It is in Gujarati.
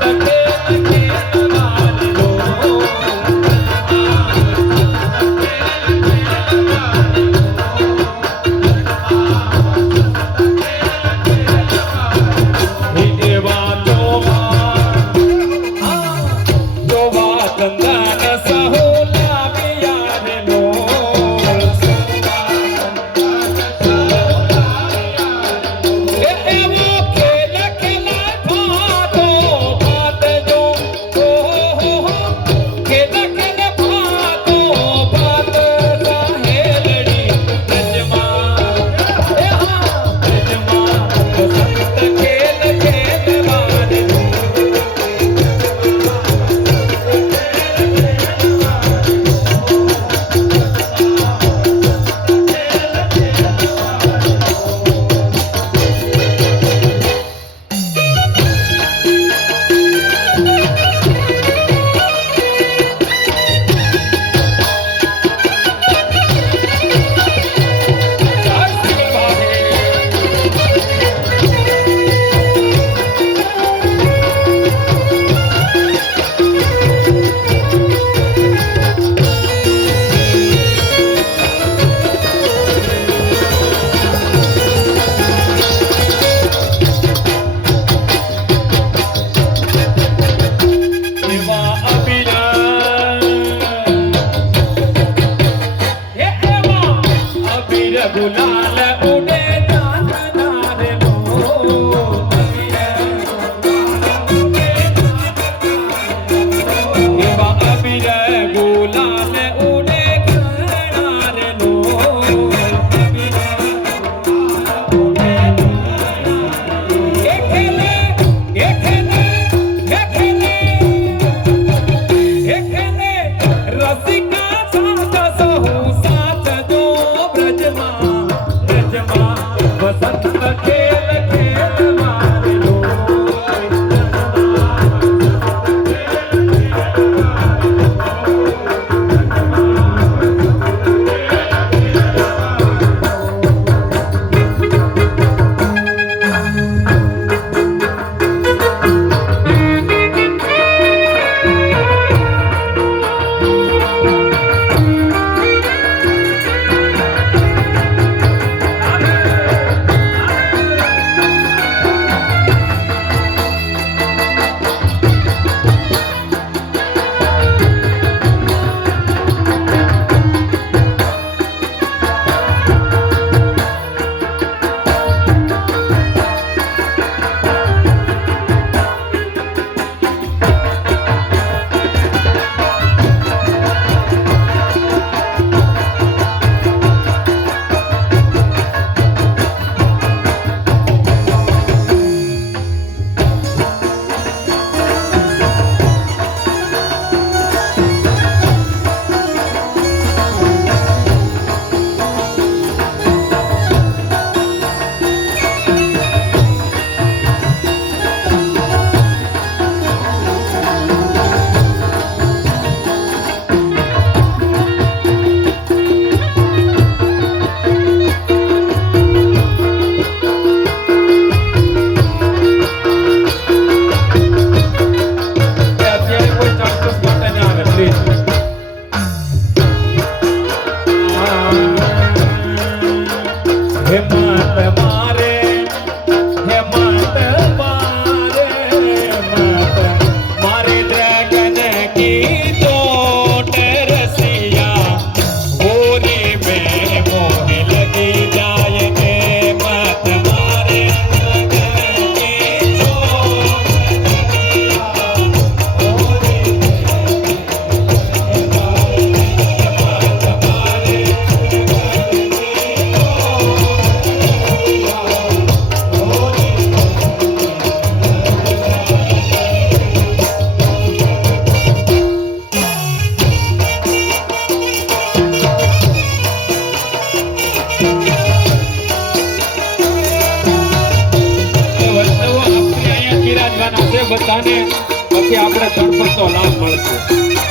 back. બધાને પછી આપણે ધનપતનો લાભ મળશે.